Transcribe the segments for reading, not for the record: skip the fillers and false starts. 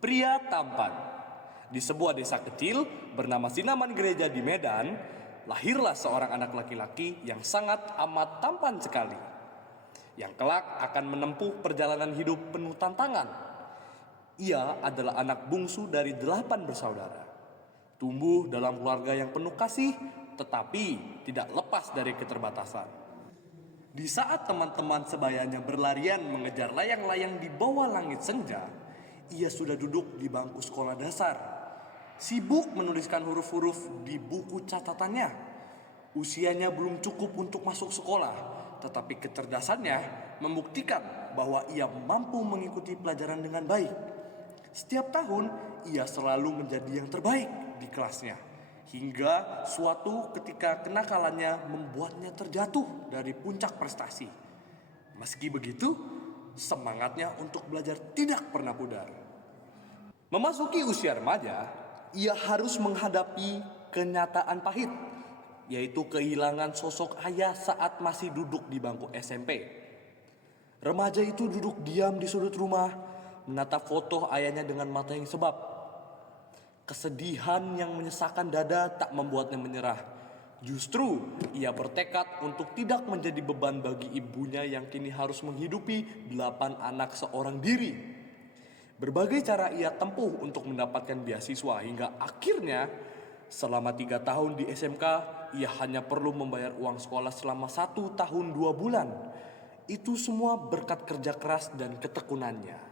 Pria tampan. Di sebuah desa kecil bernama Sinaman Gereja di Medan, lahirlah seorang anak laki-laki yang sangat amat tampan sekali, yang kelak akan menempuh perjalanan hidup penuh tantangan. Ia adalah anak bungsu dari 8 bersaudara. Tumbuh dalam keluarga yang penuh kasih, tetapi tidak lepas dari keterbatasan. Di saat teman-teman sebayanya berlarian mengejar layang-layang di bawah langit senja, ia sudah duduk di bangku sekolah dasar, sibuk menuliskan huruf-huruf di buku catatannya. Usianya belum cukup untuk masuk sekolah, tetapi kecerdasannya membuktikan bahwa ia mampu mengikuti pelajaran dengan baik. Setiap tahun, ia selalu menjadi yang terbaik di kelasnya. Hingga suatu ketika kenakalannya membuatnya terjatuh dari puncak prestasi. Meski begitu, semangatnya untuk belajar tidak pernah pudar. Memasuki usia remaja, ia harus menghadapi kenyataan pahit, yaitu kehilangan sosok ayah saat masih duduk di bangku SMP. Remaja itu duduk diam di sudut rumah, menatap foto ayahnya dengan mata yang sebab. Kesedihan yang menyesakkan dada tak membuatnya menyerah. Justru ia bertekad untuk tidak menjadi beban bagi ibunya yang kini harus menghidupi 8 anak seorang diri. Berbagai cara ia tempuh untuk mendapatkan beasiswa hingga akhirnya selama 3 tahun di SMK ia hanya perlu membayar uang sekolah selama 1 tahun 2 bulan. Itu semua berkat kerja keras dan ketekunannya.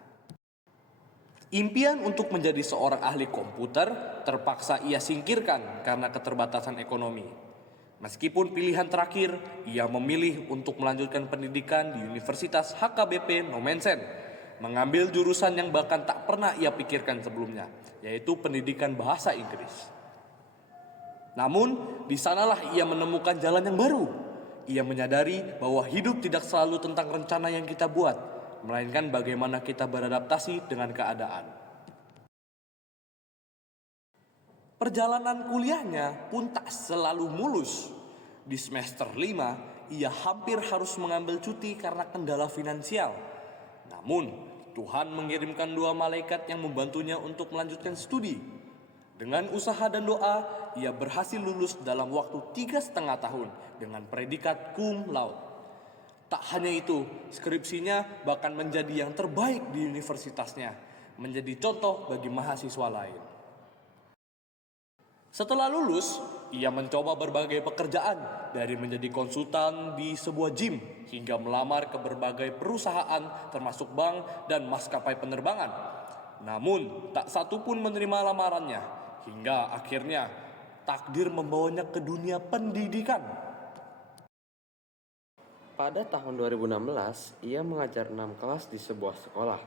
Impian untuk menjadi seorang ahli komputer terpaksa ia singkirkan karena keterbatasan ekonomi. Meskipun pilihan terakhir, ia memilih untuk melanjutkan pendidikan di Universitas HKBP Nomensen, mengambil jurusan yang bahkan tak pernah ia pikirkan sebelumnya, yaitu pendidikan bahasa Inggris. Namun, di sanalah ia menemukan jalan yang baru. Ia menyadari bahwa hidup tidak selalu tentang rencana yang kita buat, melainkan bagaimana kita beradaptasi dengan keadaan. Perjalanan kuliahnya pun tak selalu mulus. Di semester 5, ia hampir harus mengambil cuti karena kendala finansial. Namun, Tuhan mengirimkan 2 malaikat yang membantunya untuk melanjutkan studi. Dengan usaha dan doa, ia berhasil lulus dalam waktu 3,5 tahun dengan predikat cum laude. Tak hanya itu, skripsinya bahkan menjadi yang terbaik di universitasnya, menjadi contoh bagi mahasiswa lain. Setelah lulus, ia mencoba berbagai pekerjaan, dari menjadi konsultan di sebuah gym hingga melamar ke berbagai perusahaan termasuk bank dan maskapai penerbangan. Namun, tak satu pun menerima lamarannya, hingga akhirnya takdir membawanya ke dunia pendidikan. Pada tahun 2016, ia mengajar 6 kelas di sebuah sekolah.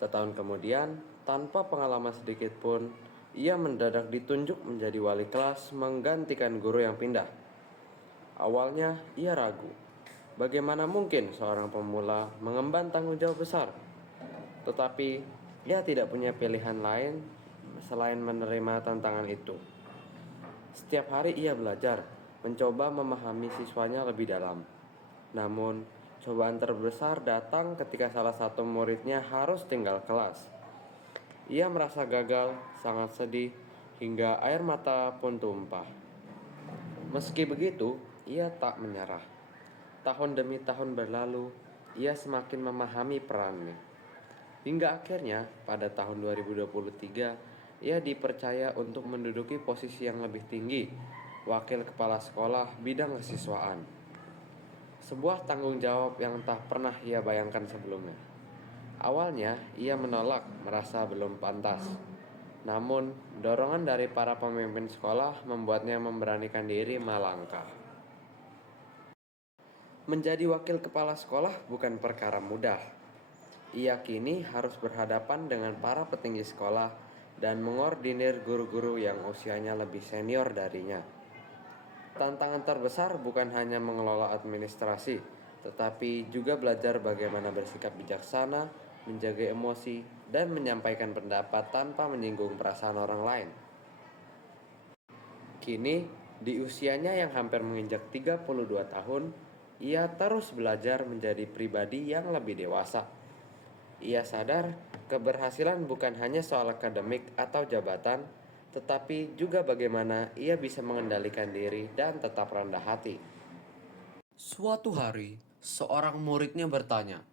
Setahun kemudian, tanpa pengalaman sedikit pun, ia mendadak ditunjuk menjadi wali kelas menggantikan guru yang pindah. Awalnya, ia ragu. Bagaimana mungkin seorang pemula mengemban tanggung jawab besar? Tetapi, ia tidak punya pilihan lain selain menerima tantangan itu. Setiap hari ia belajar, mencoba memahami siswanya lebih dalam. Namun, cobaan terbesar datang ketika salah satu muridnya harus tinggal kelas. Ia merasa gagal, sangat sedih, hingga air mata pun tumpah. Meski begitu, ia tak menyerah. Tahun demi tahun berlalu, ia semakin memahami perannya. Hingga akhirnya, pada tahun 2023, ia dipercaya untuk menduduki posisi yang lebih tinggi, Wakil Kepala Sekolah Bidang Kesiswaan. Sebuah tanggung jawab yang tak pernah ia bayangkan sebelumnya. Awalnya, ia menolak, merasa belum pantas. Namun, dorongan dari para pemimpin sekolah membuatnya memberanikan diri melangkah. Menjadi wakil kepala sekolah bukan perkara mudah. Ia kini harus berhadapan dengan para petinggi sekolah dan mengordinir guru-guru yang usianya lebih senior darinya. Tantangan terbesar bukan hanya mengelola administrasi, tetapi juga belajar bagaimana bersikap bijaksana, menjaga emosi, dan menyampaikan pendapat tanpa menyinggung perasaan orang lain. Kini, di usianya yang hampir menginjak 32 tahun, ia terus belajar menjadi pribadi yang lebih dewasa. Ia sadar keberhasilan bukan hanya soal akademik atau jabatan, tetapi juga bagaimana ia bisa mengendalikan diri dan tetap rendah hati. Suatu hari, seorang muridnya bertanya,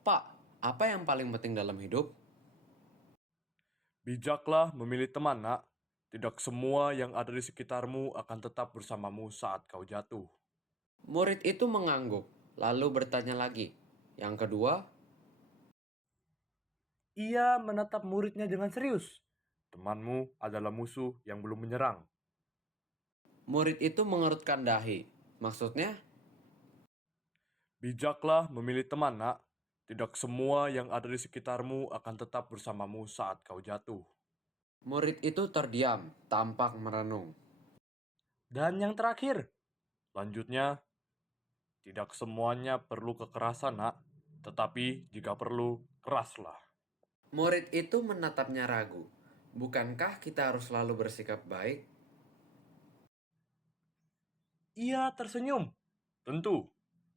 "Pak, apa yang paling penting dalam hidup?" Bijaklah memilih teman, nak. Tidak semua yang ada di sekitarmu akan tetap bersamamu saat kau jatuh. Murid itu mengangguk, lalu bertanya lagi. Yang kedua, Ia menatap muridnya dengan serius. Temanmu adalah musuh yang belum menyerang. murid itu mengerutkan dahi. Maksudnya, Bijaklah memilih teman, nak. Tidak semua yang ada di sekitarmu akan tetap bersamamu saat kau jatuh. murid itu terdiam, tampak merenung. Dan yang terakhir, lanjutnya, tidak semuanya perlu kekerasan, nak. Tetapi jika perlu, keraslah. Murid itu menatapnya ragu. Bukankah kita harus selalu bersikap baik? Ia tersenyum. Tentu.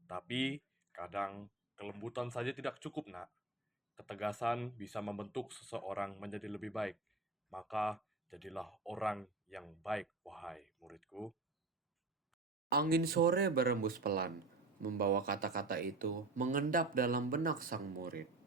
Tapi kadang kelembutan saja tidak cukup, nak. Ketegasan bisa membentuk seseorang menjadi lebih baik. Maka jadilah orang yang baik, wahai muridku. Angin sore berembus pelan, membawa kata-kata itu mengendap dalam benak sang murid.